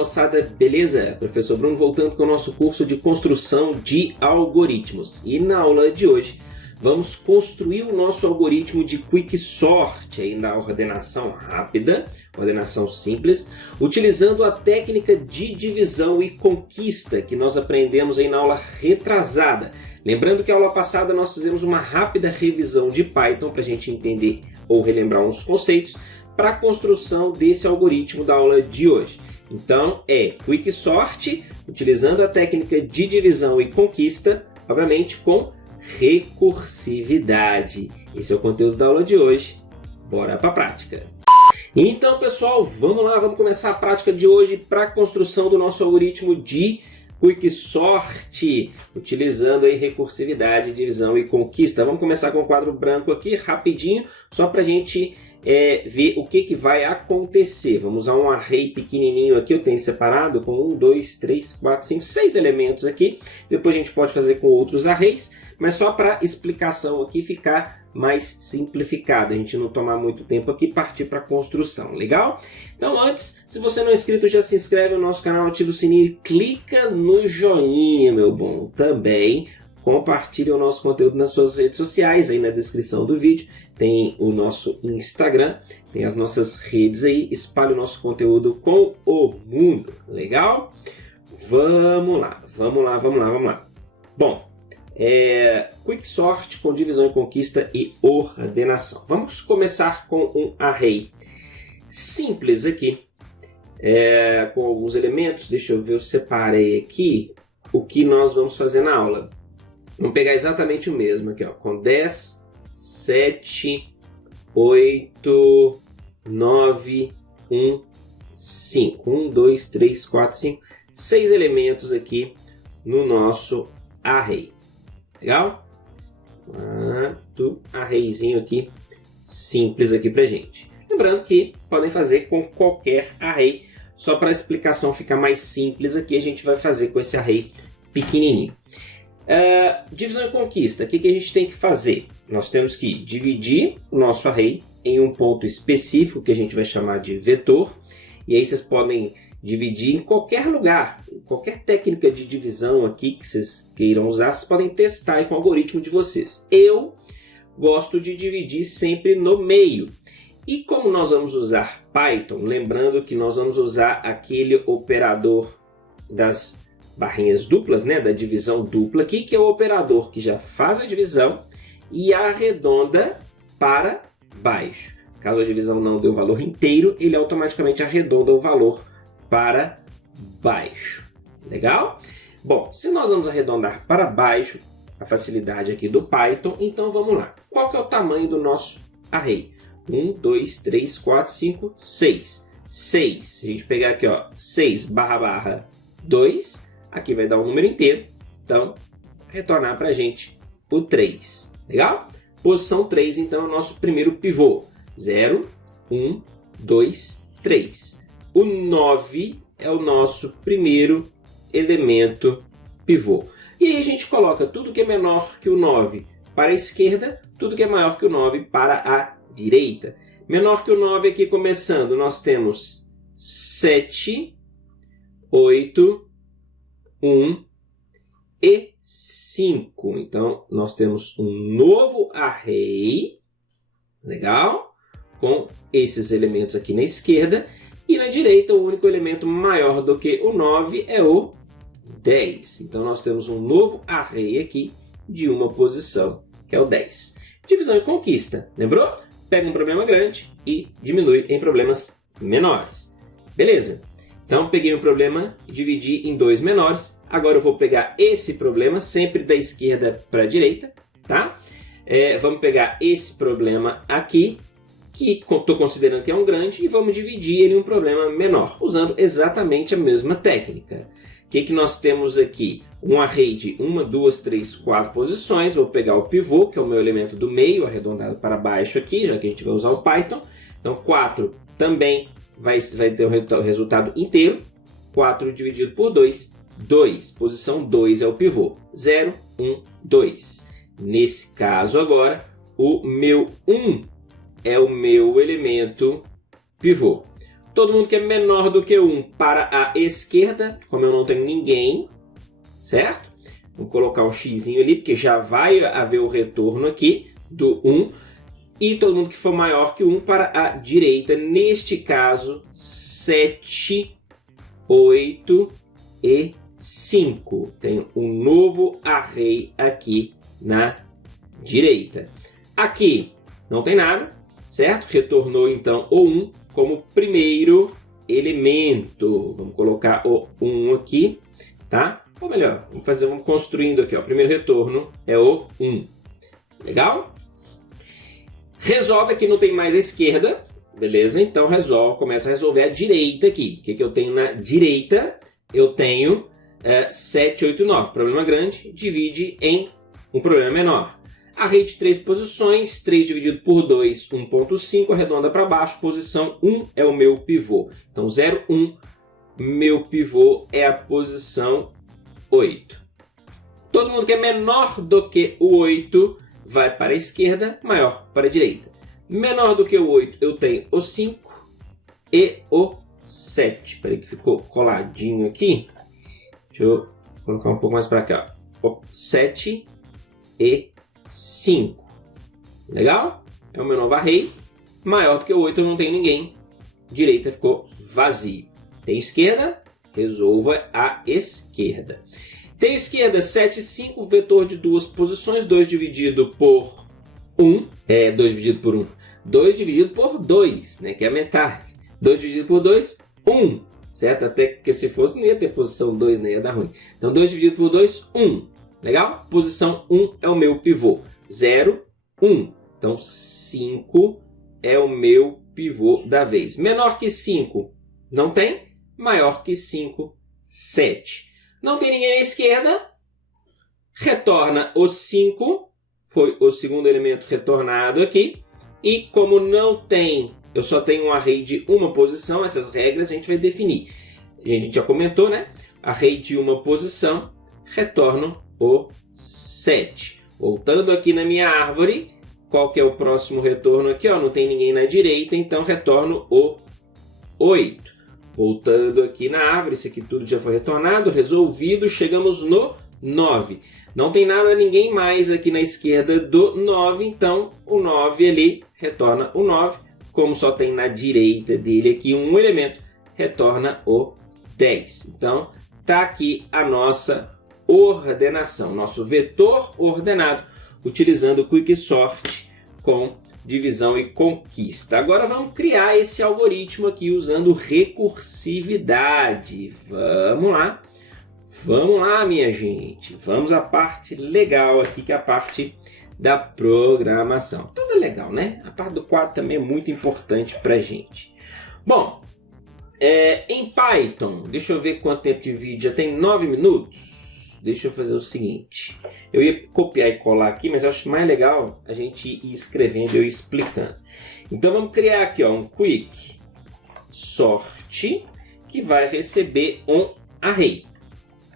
moçada, beleza? Professor Bruno voltando com o nosso curso de construção de algoritmos. E na aula de hoje vamos construir o nosso algoritmo de quicksort aí na ordenação rápida, ordenação simples, utilizando a técnica de divisão e conquista que nós aprendemos aí na aula retrasada. Lembrando que a aula passada nós fizemos uma rápida revisão de Python para a gente entender ou relembrar uns conceitos para a construção desse algoritmo da aula de hoje. Então é quicksort, utilizando a técnica de divisão e conquista, obviamente com recursividade. Esse é o conteúdo da aula de hoje. Bora para a prática. Então, pessoal, vamos lá, vamos começar a prática de hoje para a construção do nosso algoritmo de quicksort, utilizando aí recursividade, divisão e conquista. Vamos começar com o quadro branco aqui, rapidinho, só para a gente ver o que vai acontecer. Vamos usar um array pequenininho aqui, eu tenho separado com 1, 2, 3, 4, 5, 6 elementos aqui. Depois a gente pode fazer com outros arrays, mas só para explicação aqui ficar mais simplificado, a gente não tomar muito tempo aqui e partir para a construção, legal? Então antes, se você não é inscrito, já se inscreve no nosso canal, ativa o sininho e clica no joinha, meu bom. Também compartilhe o nosso conteúdo nas suas redes sociais, aí na descrição do vídeo tem o nosso Instagram, tem as nossas redes aí, espalhe o nosso conteúdo com o mundo, legal? Vamos lá, vamos lá, vamos lá, vamos lá. Bom, quicksort com divisão e conquista e ordenação. Vamos começar com um array simples aqui, com alguns elementos. Deixa eu ver, eu separei aqui o que nós vamos fazer na aula. Vamos pegar exatamente o mesmo aqui, ó, com 10, 7, 8, 9, 1, 5. 1, 2, 3, 4, 5, 6 elementos aqui no nosso array. Legal? Arrayzinho aqui, simples aqui pra gente. Lembrando que podem fazer com qualquer array. Só para a explicação ficar mais simples aqui, a gente vai fazer com esse array pequenininho. Divisão e conquista, o que a gente tem que fazer? Nós temos que dividir o nosso array em um ponto específico que a gente vai chamar de vetor. E aí vocês podem dividir em qualquer lugar, qualquer técnica de divisão aqui que vocês queiram usar, vocês podem testar aí com o algoritmo de vocês. Eu gosto de dividir sempre no meio. E como nós vamos usar Python, lembrando que nós vamos usar aquele operador das barrinhas duplas, né, da divisão dupla aqui, que é o operador que já faz a divisão e arredonda para baixo. Caso a divisão não dê o valor inteiro, ele automaticamente arredonda o valor para baixo. Legal? Bom, se nós vamos arredondar para baixo, a facilidade aqui do Python, então vamos lá. Qual que é o tamanho do nosso array? 1, 2, 3, 4, 5, 6. 6. Se a gente pegar aqui, ó, 6 barra 2, aqui vai dar um número inteiro. Então, retornar para a gente o 3. Legal? Posição 3, então, é o nosso primeiro pivô. 0, 1, 2, 3. O 9 é o nosso primeiro elemento pivô. E aí a gente coloca tudo que é menor que o 9 para a esquerda, tudo que é maior que o 9 para a direita. Menor que o 9 aqui começando, nós temos 7, 8, 1 e 5. Então, nós temos um novo array, legal, com esses elementos aqui na esquerda. E na direita, o único elemento maior do que o 9 é o 10. Então, nós temos um novo array aqui de uma posição, que é o 10. Divisão e conquista, lembrou? Pega um problema grande e diminui em problemas menores. Beleza? Então, peguei um problema e dividi em dois menores. Agora eu vou pegar esse problema, sempre da esquerda para a direita, tá? Vamos pegar esse problema aqui, que estou considerando que é um grande, e vamos dividir ele em um problema menor, usando exatamente a mesma técnica. O que nós temos aqui? Um array de 1, 2, 3, 4 posições. Vou pegar o pivô, que é o meu elemento do meio, arredondado para baixo aqui, já que a gente vai usar o Python. Então 4 também vai ter o resultado inteiro. 4 dividido por 2, 2. Posição 2 é o pivô. 0, 1, 2. Nesse caso agora, o meu 1 é o meu elemento pivô. Todo mundo que é menor do que 1 para a esquerda, como eu não tenho ninguém, certo? Vou colocar um xizinho ali, porque já vai haver o retorno aqui do 1. E todo mundo que for maior que 1 para a direita, neste caso, 7, 8 e 5. Tem um novo array aqui na direita. Aqui não tem nada, certo? Retornou então o 1 como primeiro elemento. Vamos colocar o 1 aqui, tá? Ou melhor, vamos construindo aqui, ó. O primeiro retorno é o 1. Legal? Resolve aqui, não tem mais a esquerda, beleza? Então começa a resolver a direita aqui. O que eu tenho na direita? Eu tenho 7, 8, 9. Problema grande, divide em um problema menor. Array de 3 posições, 3 dividido por 2, 1.5, arredonda para baixo, posição 1 é o meu pivô. Então 0, 1, meu pivô é a posição 8. Todo mundo que é menor do que o 8 vai para a esquerda, maior para a direita. Menor do que o 8 eu tenho o 5 e o 7. Espera aí que ficou coladinho aqui. Deixa eu colocar um pouco mais para cá. O 7 e 5. Legal? É o meu novo array. Maior do que o 8 eu não tenho ninguém. Direita ficou vazio. Tem esquerda? Resolva a esquerda. Tenho esquerda 7, 5, vetor de duas posições, 2 dividido por 1. 2 dividido por 1. 2 dividido por 2, né, que é a metade. 2 dividido por 2, 1. Certo? Até que se fosse não ia ter posição 2, né, ia dar ruim. Então 2 dividido por 2, 1. Legal? Posição 1 é o meu pivô. 0, 1. Então 5 é o meu pivô da vez. Menor que 5 não tem. Maior que 5, 7. Não tem ninguém à esquerda. Retorna o 5. Foi o segundo elemento retornado aqui. E como não tem, eu só tenho um array de uma posição, essas regras a gente vai definir. A gente já comentou, né? Array de uma posição, retorno o 7. Voltando aqui na minha árvore, qual que é o próximo retorno aqui? Ó, não tem ninguém na direita, então retorno o 8. Voltando aqui na árvore, isso aqui tudo já foi retornado, resolvido, chegamos no 9. Não tem nada, ninguém mais aqui na esquerda do 9, então o 9 ali retorna o 9. Como só tem na direita dele aqui um elemento, retorna o 10. Então, está aqui a nossa ordenação, nosso vetor ordenado, utilizando o Quicksort com divisão e conquista. Agora vamos criar esse algoritmo aqui usando recursividade. Vamos lá. Vamos lá, minha gente. Vamos à parte legal aqui, que é a parte da programação. Tudo legal, né? A parte do quadro também é muito importante para a gente. Bom, em Python, deixa eu ver quanto tempo de vídeo. Já tem 9 minutos. Deixa eu fazer o seguinte. Eu ia copiar e colar aqui, mas eu acho mais legal a gente ir escrevendo e eu explicando. Então vamos criar aqui, ó, um Quicksort que vai receber um array.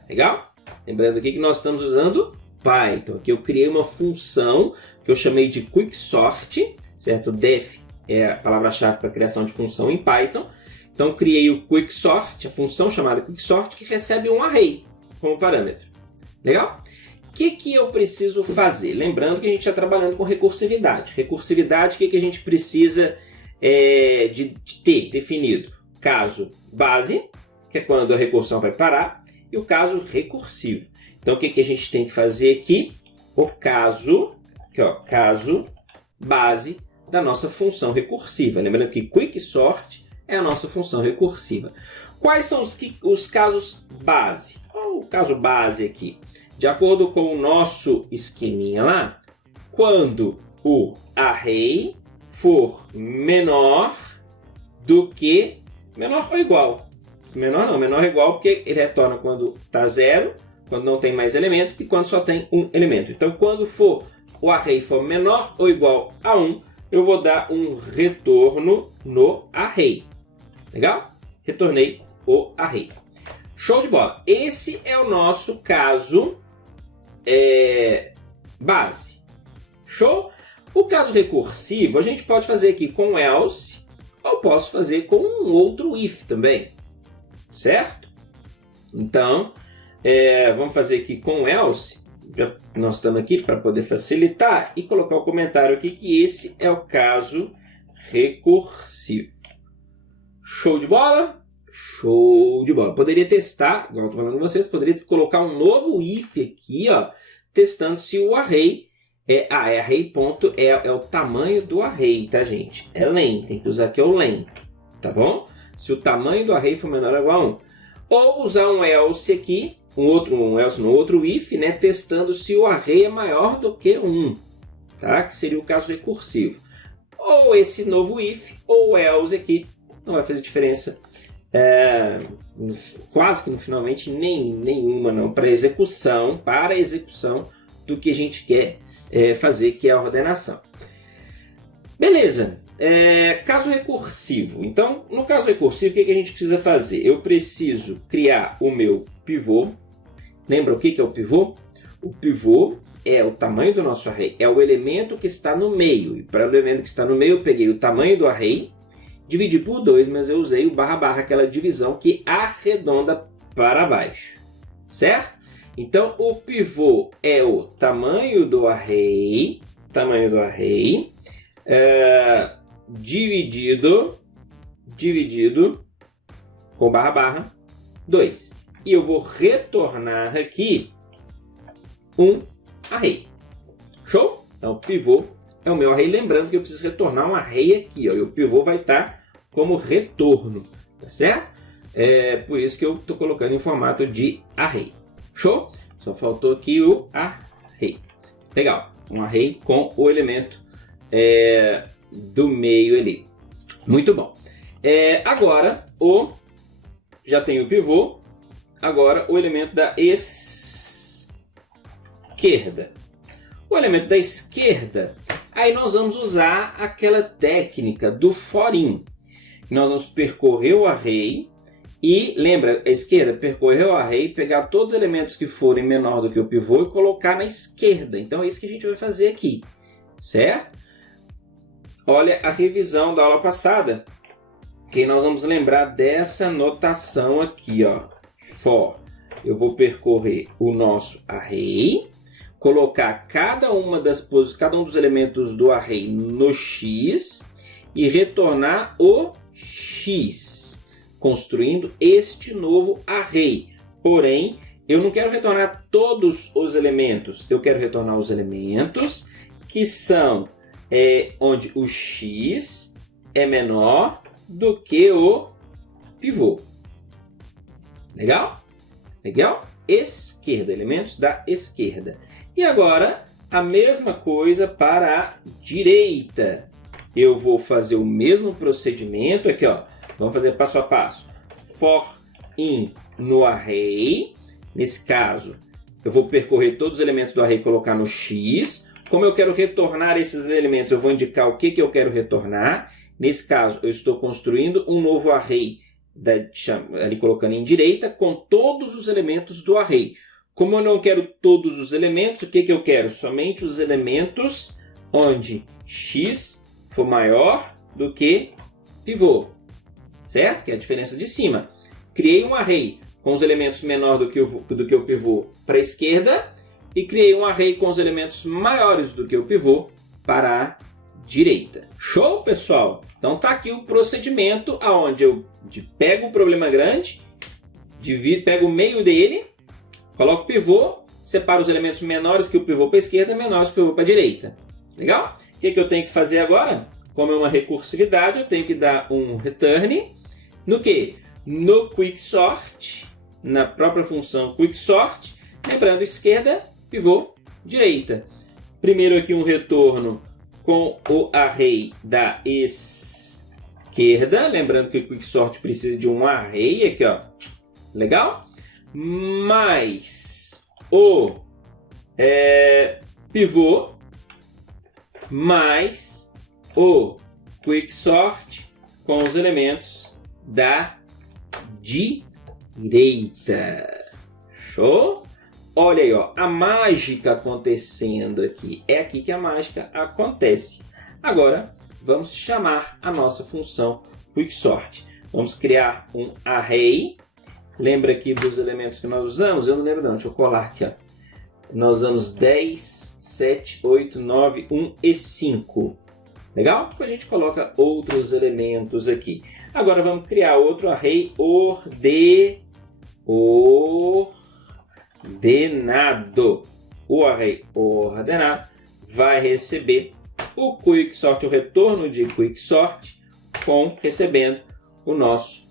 Legal? Lembrando aqui que nós estamos usando Python. Aqui eu criei uma função que eu chamei de Quicksort, certo? Def é a palavra-chave para criação de função em Python. Então criei o Quicksort, a função chamada Quicksort, que recebe um array como parâmetro. Legal? O que eu preciso fazer? Lembrando que a gente está trabalhando com recursividade. Recursividade, o que a gente precisa de ter definido? Caso base, que é quando a recursão vai parar, e o caso recursivo. Então, o que a gente tem que fazer aqui? O caso, aqui, ó, caso base da nossa função recursiva. Lembrando que Quicksort é a nossa função recursiva. Quais são os casos base? Qual o caso base aqui? De acordo com o nosso esqueminha lá, quando o array for menor do que... menor ou igual? Menor não, menor ou igual porque ele retorna quando está 0, quando não tem mais elemento e quando só tem um elemento. Então, quando o array for menor ou igual a 1, eu vou dar um retorno no array. Legal? Retornei o array. Show de bola. Esse é o nosso caso base. Show? O caso recursivo a gente pode fazer aqui com else, ou posso fazer com um outro if também, certo? Então, vamos fazer aqui com else. Já nós estamos aqui para poder facilitar e colocar o comentário aqui que esse é o caso recursivo. Show de bola? Show de bola. Poderia testar, igual eu estou falando com vocês, poderia colocar um novo if aqui, ó, testando se o array array ponto é o tamanho do array, tá, gente? É len, tem que usar aqui o len, tá bom? Se o tamanho do array for menor ou igual a 1. Ou usar um else aqui, um else no outro if, né, testando se o array é maior do que 1, tá? Que seria o caso recursivo. Ou esse novo if, ou else aqui, não vai fazer diferença, quase que no finalmente nenhuma não, para a execução do que a gente quer fazer, que é a ordenação. Beleza. Caso recursivo. Então, no caso recursivo, o que a gente precisa fazer? Eu preciso criar o meu pivô. Lembra o que é o pivô? O pivô é o tamanho do nosso array, é o elemento que está no meio. E para o elemento que está no meio, eu peguei o tamanho do array, dividi por 2, mas eu usei o barra, aquela divisão que arredonda para baixo. Certo? Então, o pivô é o tamanho do array, dividido com barra 2. E eu vou retornar aqui um array. Show? Então, o pivô é o meu array. Lembrando que eu preciso retornar um array aqui, ó, e o pivô vai estar como retorno, tá certo? Por isso que eu estou colocando em formato de array. Show? Só faltou aqui o array. Legal. Um array com o elemento do meio ali. Muito bom. Agora, já tem o pivô. Agora, o elemento da esquerda. O elemento da esquerda, aí nós vamos usar aquela técnica do for in. Nós vamos percorrer o array e, lembra, a esquerda, percorrer o array, pegar todos os elementos que forem menor do que o pivô e colocar na esquerda. Então é isso que a gente vai fazer aqui, certo? Olha a revisão da aula passada, que nós vamos lembrar dessa notação aqui, ó. For, eu vou percorrer o nosso array, colocar cada um dos elementos do array no X e retornar o X, construindo este novo array. Porém, eu não quero retornar todos os elementos, eu quero retornar os elementos que são onde o X é menor do que o pivô. Legal? Legal? Esquerda, elementos da esquerda. E agora, a mesma coisa para a direita. Eu vou fazer o mesmo procedimento aqui, ó. Vamos fazer passo a passo. For in no array. Nesse caso, eu vou percorrer todos os elementos do array e colocar no X. Como eu quero retornar esses elementos, eu vou indicar o que eu quero retornar. Nesse caso, eu estou construindo um novo array, ali colocando em direita, com todos os elementos do array. Como eu não quero todos os elementos, o que eu quero? Somente os elementos onde X for maior do que pivô. Certo? Que é a diferença de cima. Criei um array com os elementos menor do que o pivô para a esquerda e criei um array com os elementos maiores do que o pivô para a direita. Show, pessoal? Então tá aqui o procedimento aonde eu pego o problema grande, pego o meio dele, coloco o pivô, separo os elementos menores que o pivô para a esquerda e menores que o pivô para a direita. Legal? O que eu tenho que fazer agora? Como é uma recursividade, eu tenho que dar um return no quê? No quicksort, na própria função quicksort, lembrando esquerda, pivô, direita. Primeiro aqui um retorno com o array da esquerda, lembrando que o quicksort precisa de um array aqui, ó. Legal? Mais o pivô mais o quicksort com os elementos da direita. Show? Olha aí, ó, a mágica acontecendo aqui. É aqui que a mágica acontece. Agora, vamos chamar a nossa função Quicksort. Vamos criar um array. Lembra aqui dos elementos que nós usamos? Eu não lembro não, deixa eu colar aqui. Ó. Nós usamos 10, 7, 8, 9, 1 e 5. Legal? Depois a gente coloca outros elementos aqui. Agora vamos criar outro array ordenado. O array ordenado vai receber o Quicksort, o retorno de Quicksort, recebendo o nosso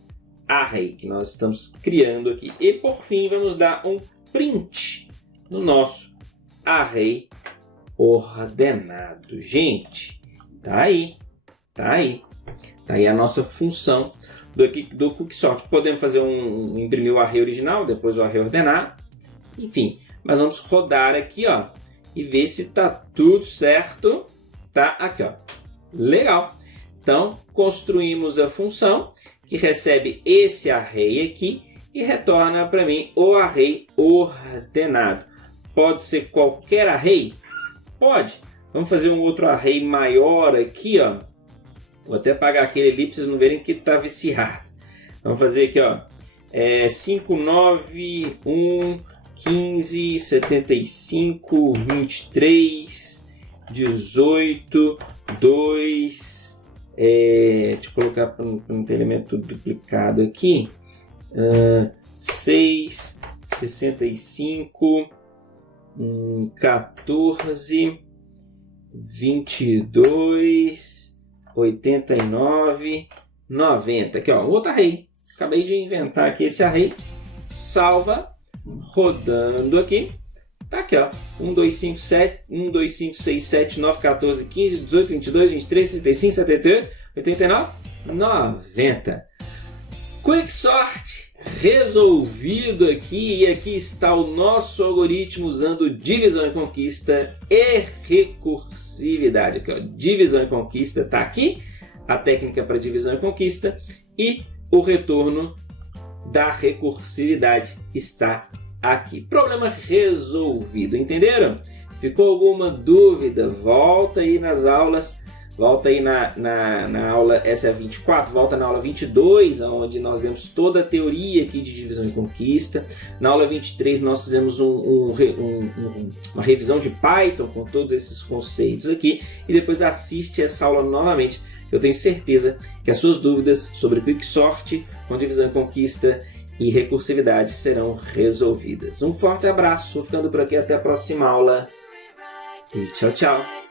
array que nós estamos criando aqui. E por fim vamos dar um print no nosso array ordenado. Gente, tá aí a nossa função do Quicksort. Podemos fazer imprimir o array original, depois o array ordenado, enfim. Mas vamos rodar aqui, ó, e ver se tá tudo certo. Tá aqui, ó. Legal. Então, construímos a função que recebe esse array aqui e retorna para mim o array ordenado. Pode ser qualquer array? Pode. Vamos fazer um outro array maior aqui, ó. Vou até apagar aquele ali para vocês não verem que está viciado. Vamos fazer aqui, ó. 5, 9, 1, 15, 75, 23, 18, 2. Deixa eu colocar para não ter elemento duplicado aqui. 6, 65, 14, 22, 89, 90. Aqui, ó, outro array. Acabei de inventar aqui esse array. Salva, rodando aqui. Tá aqui, ó. 1, 2, 5, 7, 1, 2, 5, 6, 7, 9, 14, 15, 18, 22, 23, 65, 78, 89, 90. Quicksort resolvido aqui, e aqui está o nosso algoritmo usando divisão e conquista e recursividade. Aqui, ó, divisão e conquista está aqui, a técnica para divisão e conquista, e o retorno da recursividade está aqui. Problema resolvido, entenderam? Ficou alguma dúvida? Volta aí nas aulas. Volta aí na aula, essa é a 24, volta na aula 22, onde nós vemos toda a teoria aqui de divisão e conquista. Na aula 23 nós fizemos uma revisão de Python com todos esses conceitos aqui. E depois assiste essa aula novamente. Eu tenho certeza que as suas dúvidas sobre Quicksort com divisão e conquista e recursividade serão resolvidas. Um forte abraço, vou ficando por aqui, até a próxima aula e tchau, tchau!